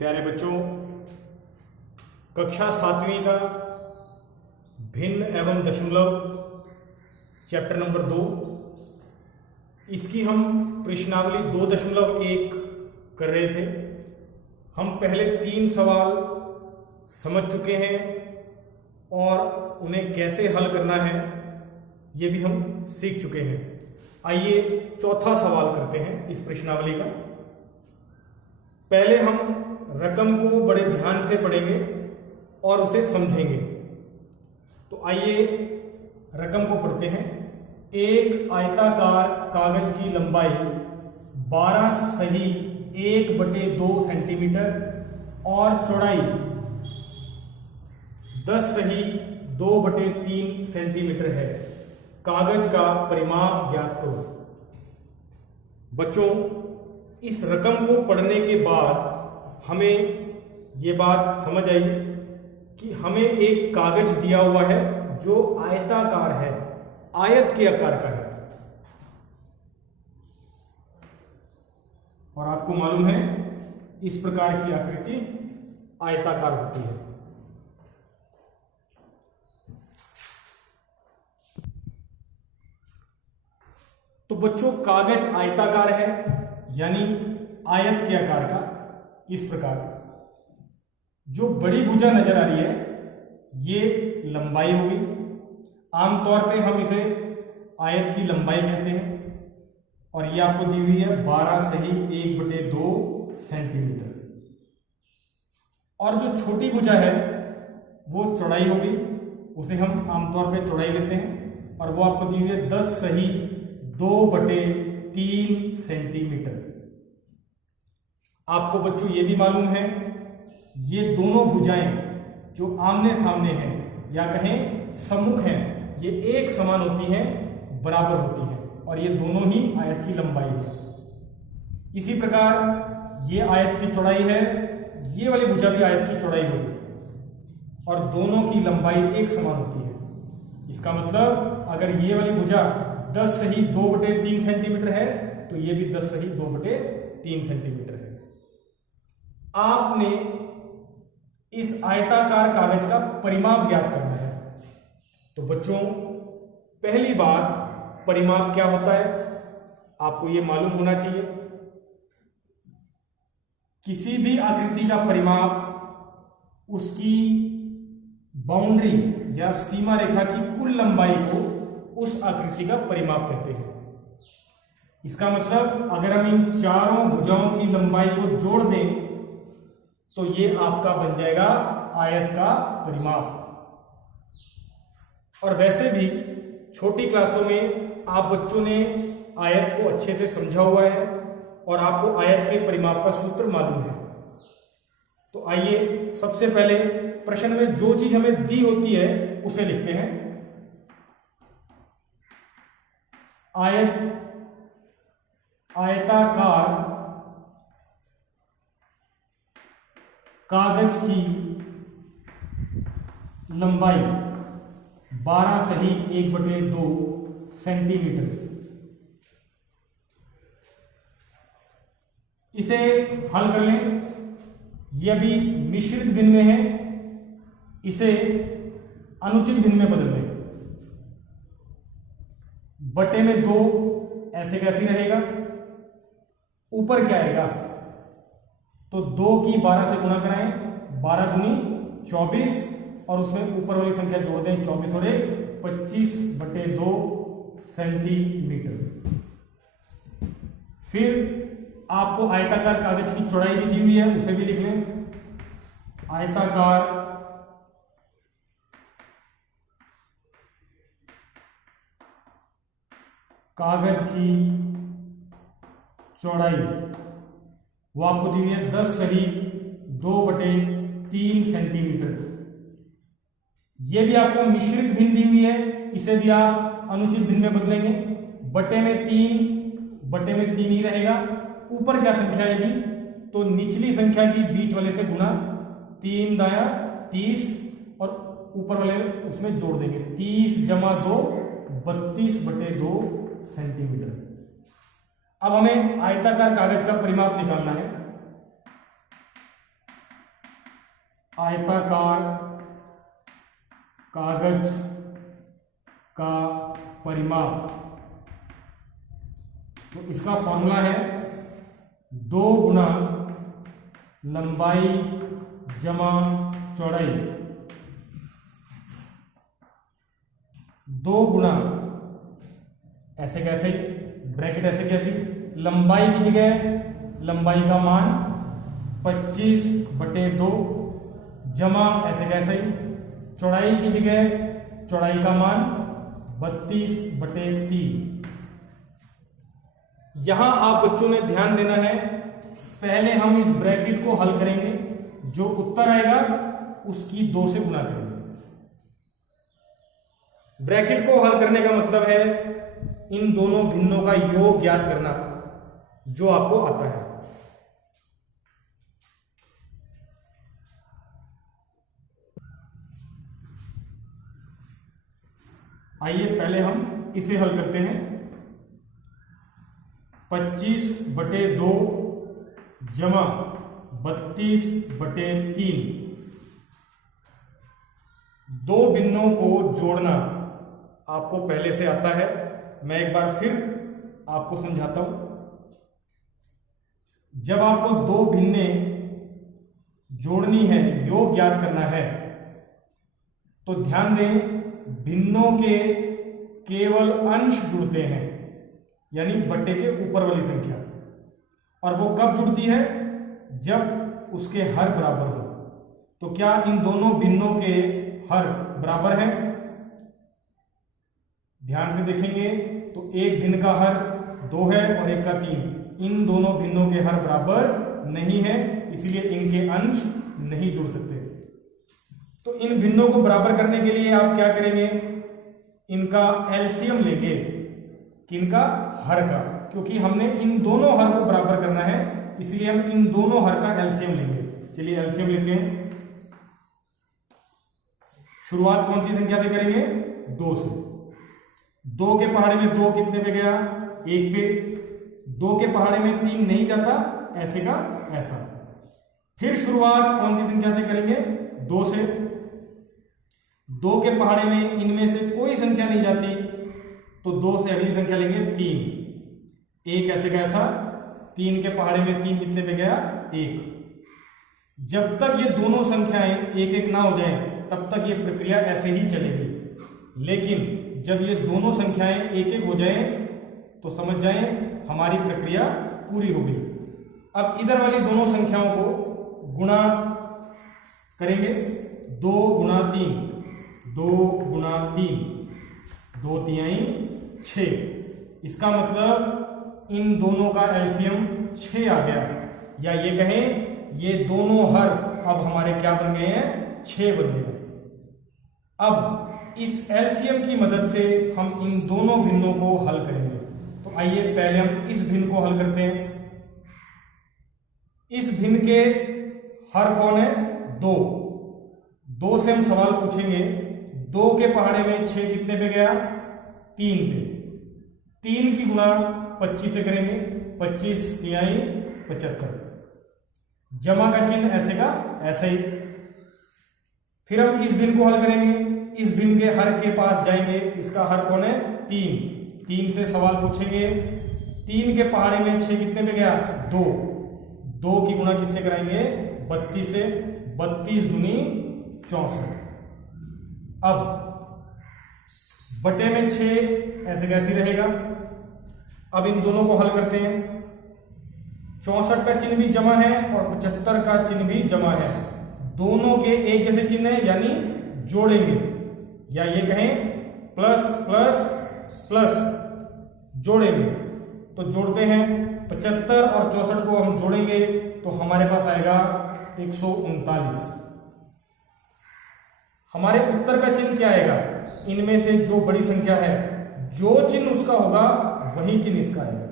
प्यारे बच्चों, कक्षा 7वीं का भिन्न एवं दशमलव चैप्टर नंबर 2, इसकी हम प्रश्नावली 2.1 कर रहे थे। हम पहले 3 सवाल समझ चुके हैं और उन्हें कैसे हल करना है ये भी हम सीख चुके हैं। आइए चौथा सवाल करते हैं इस प्रश्नावली का। पहले हम रकम को बड़े ध्यान से पढ़ेंगे और उसे समझेंगे। तो आइए रकम को पढ़ते हैं। एक आयताकार कागज की लंबाई 12 सही 1/2 सेंटीमीटर और चौड़ाई 10 सही 2/3 सेंटीमीटर है। कागज का परिमाप ज्ञात करो। बच्चों, इस रकम को पढ़ने के बाद हमें ये बात समझ आई कि हमें एक कागज दिया हुआ है जो आयताकार है, आयत के आकार का है। और आपको मालूम है इस प्रकार की आकृति आयताकार होती है। तो बच्चों, कागज आयताकार है यानी आयत के आकार का। इस प्रकार जो बड़ी भुजा नजर आ रही है ये लंबाई होगी। आमतौर पे हम इसे आयत की लंबाई कहते हैं और ये आपको दी हुई है 12 सही 1/2 सेंटीमीटर। और जो छोटी भुजा है वो चौड़ाई होगी, उसे हम आमतौर पे चौड़ाई लेते हैं और वो आपको दी हुई है 10 सही 2/3 सेंटीमीटर। आपको बच्चों ये भी मालूम है ये दोनों भुजाएं जो आमने सामने हैं या कहें सम्मुख हैं, ये एक समान होती हैं, बराबर होती हैं और ये दोनों ही आयत की लंबाई है। इसी प्रकार ये आयत की चौड़ाई है, ये वाली भुजा भी आयत की चौड़ाई होगी और दोनों की लंबाई एक समान होती है। इसका मतलब अगर ये वाली भुजा 10 सही 2/3 सेंटीमीटर है तो ये भी 10 सही 2/3 सेंटीमीटर है। आपने इस आयताकार कागज का परिमाप ज्ञात करना है। तो बच्चों, पहली बात, परिमाप क्या होता है आपको ये मालूम होना चाहिए। किसी भी आकृति का परिमाप उसकी बाउंड्री या सीमा रेखा की कुल लंबाई को उस आकृति का परिमाप कहते हैं। इसका मतलब अगर हम इन चारों भुजाओं की लंबाई को जोड़ दें तो ये आपका बन जाएगा आयत का परिमाप। और वैसे भी छोटी क्लासों में आप बच्चों ने आयत को अच्छे से समझा हुआ है और आपको आयत के परिमाप का सूत्र मालूम है। तो आइए सबसे पहले प्रश्न में जो चीज हमें दी होती है उसे लिखते हैं। आयताकार कागज की लंबाई 12 सही 1/2 सेंटीमीटर। इसे हल कर लें। यह अभी मिश्रित भिन्न में है, इसे अनुचित भिन्न में बदल लें। बटे में 2 ऐसे कैसे रहेगा, ऊपर क्या आएगा तो 2 की 12 से गुणा कराएं, 12 दूनी 24 और उसमें ऊपर वाली संख्या जोड़ दें 24 और 1 25/2 सेंटीमीटर। फिर आपको आयताकार कागज की चौड़ाई भी दी हुई है, उसे भी लिख लें। आयताकार कागज की चौड़ाई वो आपको दी हुई है 10 सही 2/3 सेंटीमीटर। ये भी आपको मिश्रित भिन्न दी हुई है, इसे भी आप अनुचित भिन्न में बदलेंगे। बटे में 3 ही रहेगा। ऊपर क्या संख्या आएगी तो निचली संख्या की बीच वाले से गुना, 3 दाया 30 और ऊपर वाले उसमें जोड़ देंगे 30 जमा 2 32/2 सेंटीमीटर। अब हमें आयताकार कागज का परिमाप निकालना है। आयताकार कागज का परिमाप, तो इसका फॉर्मूला है 2 गुना लंबाई जमा चौड़ाई, 2 गुना ऐसे कैसे, ब्रैकेट ऐसे कैसे, लंबाई की जगह लंबाई का मान 25/2 जमा ऐसे कैसे, चौड़ाई की जगह चौड़ाई का मान 32/3। यहां आप बच्चों ने ध्यान देना है, पहले हम इस ब्रैकेट को हल करेंगे, जो उत्तर आएगा उसकी 2 से गुना करेंगे। ब्रैकेट को हल करने का मतलब है इन दोनों भिन्नों का योग ज्ञात करना, जो आपको आता है। आइए पहले हम इसे हल करते हैं। 25/2 जमा 32/3, 2 भिन्नों को जोड़ना आपको पहले से आता है, मैं एक बार फिर आपको समझाता हूं। जब आपको 2 भिन्ने जोड़नी है, योग ज्ञात करना है, तो ध्यान दें भिन्नों के केवल अंश जुड़ते हैं, यानी बट्टे के ऊपर वाली संख्या, और वो कब जुड़ती है, जब उसके हर बराबर हो। तो क्या इन दोनों भिन्नों के हर बराबर हैं? ध्यान से देखेंगे तो एक भिन्न का हर 2 है और एक का 3। इन दोनों भिन्नों के हर बराबर नहीं है, इसलिए इनके अंश नहीं जुड़ सकते। तो इन भिन्नों को बराबर करने के लिए आप क्या करेंगे, इनका एलसीएम लेंगे, किनका, हर का, क्योंकि हमने इन दोनों हर को बराबर करना है, इसलिए हम इन दोनों हर का एलसीएम लेंगे। चलिए एलसीएम लेते हैं। शुरुआत कौन सी संख्या से करेंगे, 2 से। 2 के पहाड़े में 2 कितने पे गया, 1 पे। 2 के पहाड़े में 3 नहीं जाता, ऐसे का ऐसा। फिर शुरुआत कौन सी संख्या से करेंगे, 2 से। 2 के पहाड़े में इनमें से कोई संख्या नहीं जाती, तो 2 से अगली संख्या लेंगे 3। 1 ऐसे का ऐसा, 3 के पहाड़े में 3 कितने पे गया, 1। जब तक ये दोनों संख्याएं 1-1 ना हो जाएं, तब तक ये प्रक्रिया ऐसे ही चलेगी। लेकिन जब ये दोनों संख्याएं 1-1 हो जाएं, तो समझ जाएं हमारी प्रक्रिया पूरी हो गई। अब इधर वाली दोनों संख्याओं को गुणा करेंगे, 2 गुणा 3, 2 गुणा 3, 2 तिहाई 6। इसका मतलब इन दोनों का एलसीएम 6 आ गया, या ये कहें ये दोनों हर अब हमारे क्या बन गए हैं, 6 बन गए। अब इस एलसीएम की मदद से हम इन दोनों भिन्नों को हल करेंगे। तो आइए पहले हम इस भिन्न को हल करते हैं। इस भिन्न के हर कौन है, 2। 2 से हम सवाल पूछेंगे, 2 के पहाड़े में 6 कितने पे गया, 3 पे। 3 की गुणा 25 से करेंगे, 25 तिहाई 75। जमा का चिन्ह ऐसे का ऐसा ही। फिर हम इस भिन्न को हल करेंगे, इस भिन्न के हर के पास जाएंगे, इसका हर कौन है, 3। 3 से सवाल पूछेंगे, 3 के पहाड़े में 6 कितने पे गया, 2। 2 की गुणा किससे कराएंगे, 32 से। 32 दूनी 64। अब बटे में 6 ऐसे कैसे रहेगा। अब इन दोनों को हल करते हैं। 64 का चिन्ह भी जमा है और 75 का चिन्ह भी जमा है। दोनों के एक जैसे चिन्ह है, यानी जोड़ेंगे, या ये कहें प्लस प्लस प्लस जोड़ेंगे। तो जोड़ते हैं, 75 और 64 को हम जोड़ेंगे तो हमारे पास आएगा 139। हमारे उत्तर का चिन्ह क्या आएगा, इनमें से जो बड़ी संख्या है, जो चिन्ह उसका होगा वही चिन्ह इसका आएगा।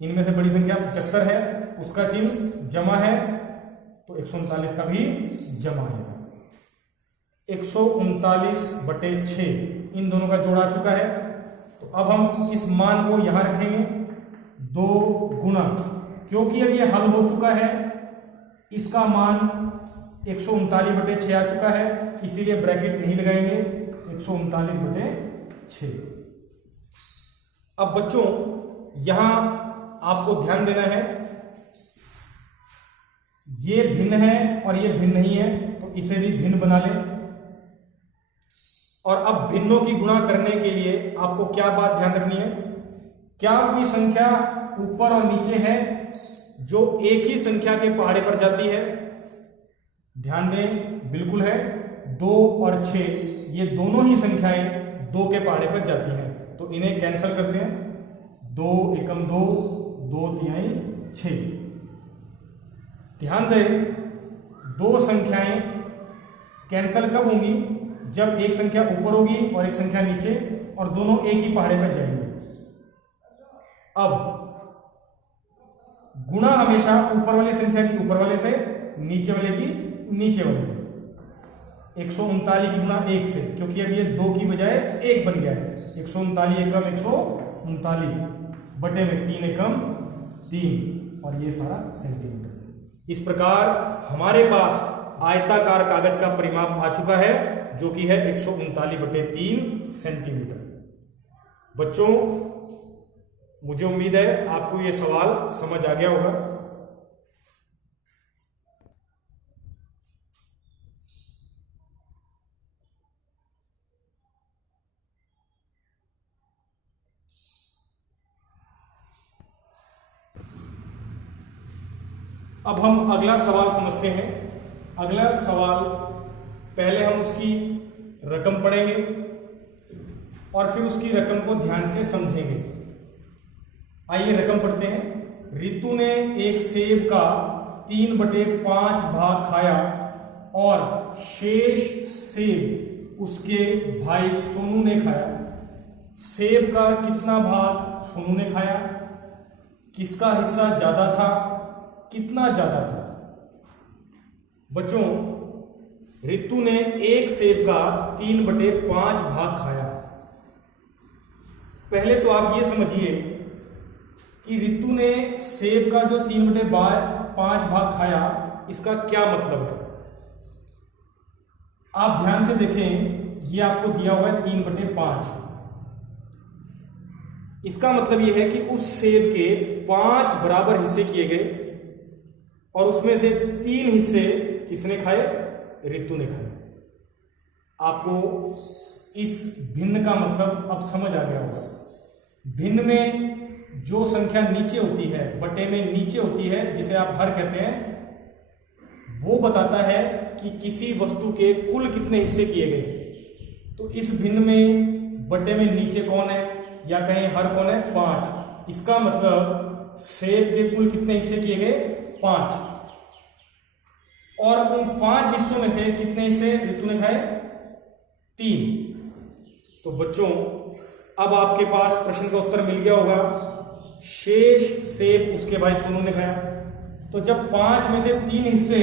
इनमें से बड़ी संख्या 75 है, उसका चिन्ह जमा है, तो 139 का भी जमा है। 139/6 इन दोनों का जोड़ा आ चुका है। तो अब हम इस मान को यहां रखेंगे, 2 गुना, क्योंकि अब ये हल हो चुका है, इसका मान 139/6 आ चुका है, इसीलिए ब्रैकेट नहीं लगाएंगे, 139/6। अब बच्चों यहां आपको ध्यान देना है, ये भिन्न है और ये भिन्न नहीं है, तो इसे भी भिन्न बना लें। और अब भिन्नों की गुणा करने के लिए आपको क्या बात ध्यान रखनी है, क्या कोई संख्या ऊपर और नीचे है जो एक ही संख्या के पहाड़े पर जाती है? ध्यान दें, बिल्कुल है। 2 और 6 ये दोनों ही संख्याएं 2 के पहाड़े पर जाती हैं, तो इन्हें कैंसिल करते हैं। 2 एकम 2, 2 तिहाई 6। ध्यान दें, दो संख्याएं कैंसिल कब होंगी? जब एक संख्या ऊपर होगी और एक संख्या नीचे, और दोनों एक ही पहाड़े पर जाएंगे। अब गुणा हमेशा ऊपर वाली संख्या की ऊपर वाले से, नीचे वाले की नीचे वाले से। 139 की गुणा 1 से, क्योंकि अब ये 2 की बजाय 1 बन गया है। 139 एकम 139 बटे में 3 एकम 3, और ये सारा सेंटीमीटर। इस प्रकार हमारे पास आयताकार कागज का परिमाप आ चुका है, जो कि है 139/3 सेंटीमीटर। बच्चों, मुझे उम्मीद है आपको ये सवाल समझ आ गया होगा। अब हम अगला सवाल समझते हैं। अगला सवाल, पहले हम उसकी रकम पढ़ेंगे और फिर उसकी रकम को ध्यान से समझेंगे। आइए रकम पढ़ते हैं। रितु ने एक सेब का 3/5 भाग खाया और शेष सेब उसके भाई सोनू ने खाया। सेब का कितना भाग सोनू ने खाया? किसका हिस्सा ज्यादा था? कितना ज्यादा था? बच्चों, रितु ने एक सेब का 3/5 भाग खाया। पहले तो आप ये समझिए कि रितु ने सेब का जो 3/5 भाग खाया, इसका क्या मतलब है? आप ध्यान से देखें, ये आपको दिया हुआ है 3/5। इसका मतलब ये है कि उस सेब के 5 बराबर हिस्से किए गए और उसमें से 3 हिस्से किसने खाए? रितु ने खाए। आपको इस भिन्न का मतलब अब समझ आ गया होगा। भिन्न में जो संख्या नीचे होती है, बटे में नीचे होती है, जिसे आप हर कहते हैं, वो बताता है कि किसी वस्तु के कुल कितने हिस्से किए गए। तो इस भिन्न में बटे में नीचे कौन है, या कहें हर कौन है? 5। इसका मतलब सेब के कुल कितने हिस्से किए गए? 5। और उन 5 हिस्सों में से कितने हिस्से रितु ने खाए? 3। तो बच्चों, अब आपके पास प्रश्न का उत्तर मिल गया होगा। शेष सेब उसके भाई सोनू ने खाया। तो जब 5 में से 3 हिस्से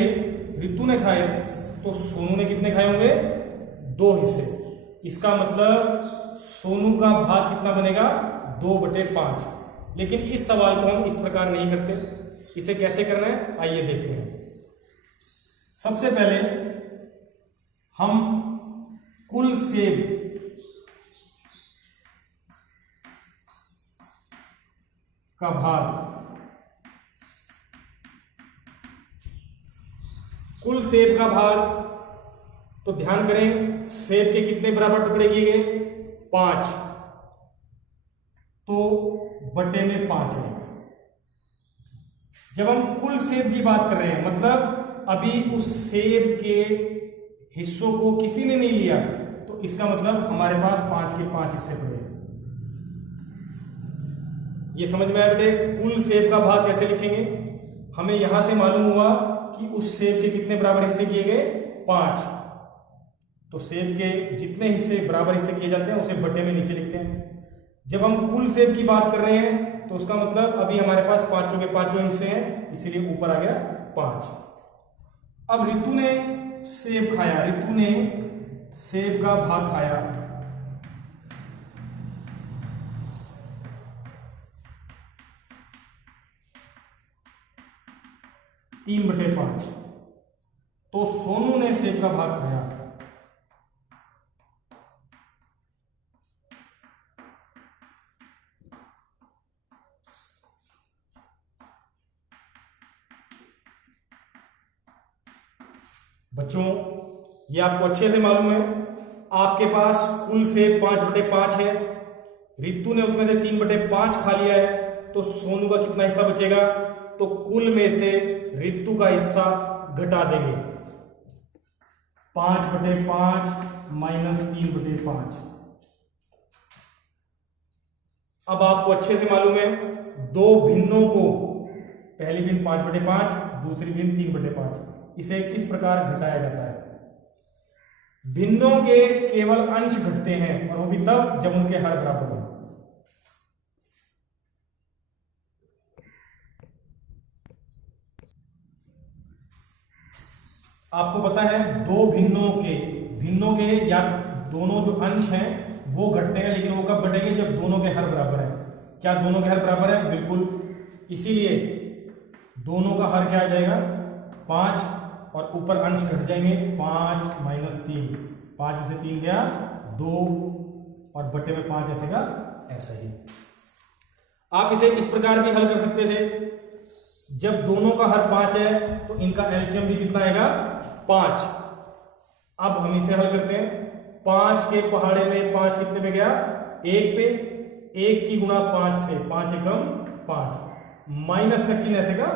रितु ने खाए, तो सोनू ने कितने खाए होंगे? 2 हिस्से। इसका मतलब सोनू का भाग कितना बनेगा? 2/5। लेकिन इस सवाल को हम इस प्रकार नहीं करते। इसे कैसे करना है, आइए देखते हैं। सबसे पहले हम कुल सेब का भाग, कुल सेब का भाग, तो ध्यान करें, सेब के कितने बराबर टुकड़े किए गए? 5। तो बटे में 5 है। जब हम कुल सेब की बात कर रहे हैं, मतलब अभी उस सेब के हिस्सों को किसी ने नहीं लिया, तो इसका मतलब हमारे पास 5 के 5 हिस्से पड़े। ये समझ में आया बेटे? कुल सेब का भाग कैसे लिखेंगे? हमें यहां से मालूम हुआ कि उस सेब के कितने बराबर हिस्से किए गए? 5। तो सेब के जितने हिस्से बराबर हिस्से किए जाते हैं, उसे बटे में नीचे लिखते हैं। जब हम कुल सेब की बात कर रहे हैं, तो उसका मतलब अभी हमारे पास 5 के 5 हिस्से हैं, इसीलिए ऊपर आ गया 5। अब रितु ने सेब खाया, रितु ने सेब का भाग खाया। तीन बटे 5। तो सोनू ने सेब का भाग खाया। बच्चों ये आपको अच्छे से मालूम है, आपके पास कुल सेब 5/5 है, रितु ने उसमें से 3/5 खा लिया है, तो सोनू का कितना हिस्सा बचेगा? तो कुल में से रितु का हिस्सा घटा देंगे, 5/5 माइनस 3/5। अब आपको अच्छे से मालूम है, दो भिन्नों को, पहली भिन्न 5/5, दूसरी भिन्न 3/5, इसे किस प्रकार घटाया जाता है? भिन्नों के केवल अंश घटते हैं, और वो भी तब जब उनके हर बराबर हो। आपको पता है भिन्नों के या दोनों जो अंश हैं वो घटते हैं, लेकिन वो कब घटेंगे? जब दोनों के हर बराबर है। क्या दोनों के हर बराबर है? बिल्कुल। इसीलिए दोनों का हर क्या आ जाएगा? 5, और ऊपर अंश घट जाएंगे, 5 माइनस 3, 5 में से 3 गया 2, और बटे में 5 ऐसे का ऐसा ही। आप इसे इस प्रकार भी हल कर सकते थे, जब दोनों का हर 5 है तो इनका एलसीएम भी कितना आएगा? 5। अब हम इसे हल करते हैं, 5 के पहाड़े में 5 कितने पे गया? 1 पे, 1 की गुणा 5 से, 5 एकम 5, माइनस का चिन्ह ऐसे का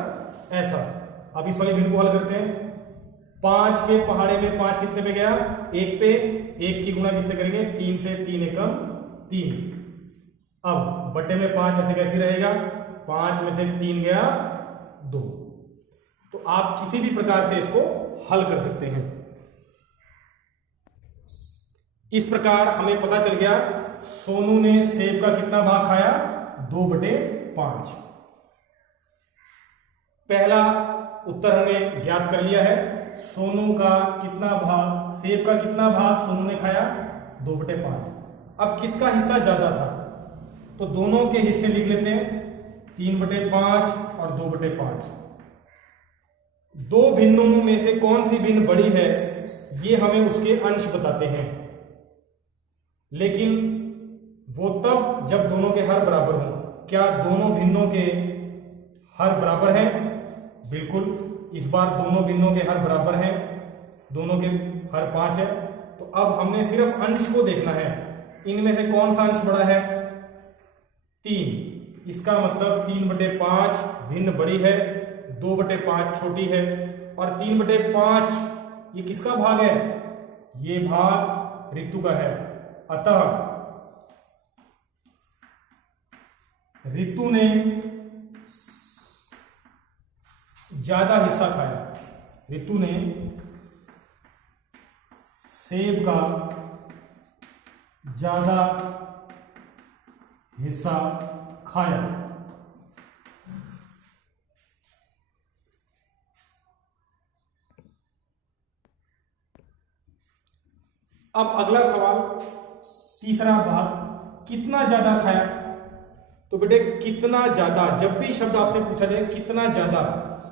ऐसा। अब इस वाली भिन्न को हल करते हैं, 5 के पहाड़े में 5 कितने पे गया? 1 पे, 1 की गुणा किससे करेंगे? 3 से, 3 एकम 3। अब बटे में 5 ऐसे कैसे रहेगा? 5 में से 3 गया 2। तो आप किसी भी प्रकार से इसको हल कर सकते हैं। इस प्रकार हमें पता चल गया सोनू ने सेब का कितना भाग खाया? 2/5। पहला उत्तर हमने ज्ञात कर लिया है, सोनू का कितना भाग, सेब का कितना भाग सोनू ने खाया? 2/5। अब किसका हिस्सा ज्यादा था? तो दोनों के हिस्से लिख लेते हैं, 3/5 और 2/5। दो भिन्नों में से कौन सी भिन्न बड़ी है, ये हमें उसके अंश बताते हैं, लेकिन वो तब जब दोनों के हर बराबर हों। क्या दोनों भिन्नों के हर बराबर हैं? बिल्कुल। इस बार दोनों भिन्नों के हर बराबर हैं, दोनों के हर 5 है। तो अब हमने सिर्फ अंश को देखना है, इनमें से कौन सा अंश बड़ा है? 3। इसका मतलब 3/5 भिन्न बड़ी है, 2/5 छोटी है, और 3/5 ये किसका भाग है? ये भाग रितु का है। अतः रितु ने ज्यादा हिस्सा खाया, रितु ने सेब का ज्यादा हिस्सा खाया। अब अगला सवाल, तीसरा भाग, कितना ज्यादा खाया? तो बेटे कितना ज्यादा, जब भी शब्द आपसे पूछा जाए कितना ज्यादा,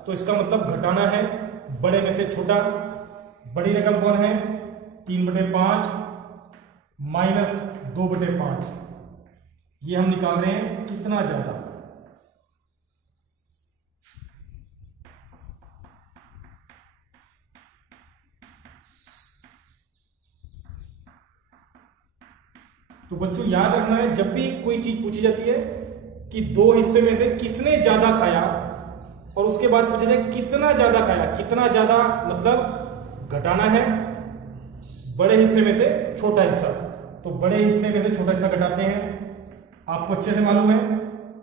तो इसका मतलब घटाना है, बड़े में से छोटा। बड़ी रकम कौन है? 3/5 माइनस 2/5, ये हम निकाल रहे हैं कितना ज्यादा। तो बच्चों याद रखना है, जब भी कोई चीज पूछी जाती है कि दो हिस्से में से किसने ज्यादा खाया, और उसके बाद पूछा जाए कितना ज्यादा खाया, कितना ज्यादा मतलब घटाना है, बड़े हिस्से में से छोटा हिस्सा। तो बड़े हिस्से में से छोटा हिस्सा घटाते हैं। आपको अच्छे से मालूम है,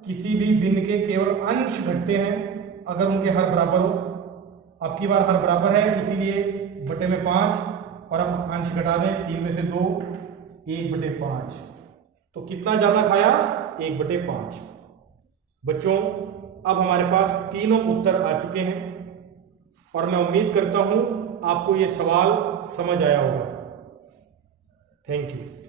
किसी भी भिन्न के केवल अंश घटते हैं अगर उनके हर बराबर हो। अब की बार हर बराबर है, इसीलिए बटे में 5, और अब अंश घटा दें, 3 में से 2, 1/5। तो कितना ज्यादा खाया? 1/5। बच्चों अब हमारे पास तीनों उत्तर आ चुके हैं, और मैं उम्मीद करता हूं आपको ये सवाल समझ आया होगा। Thank you.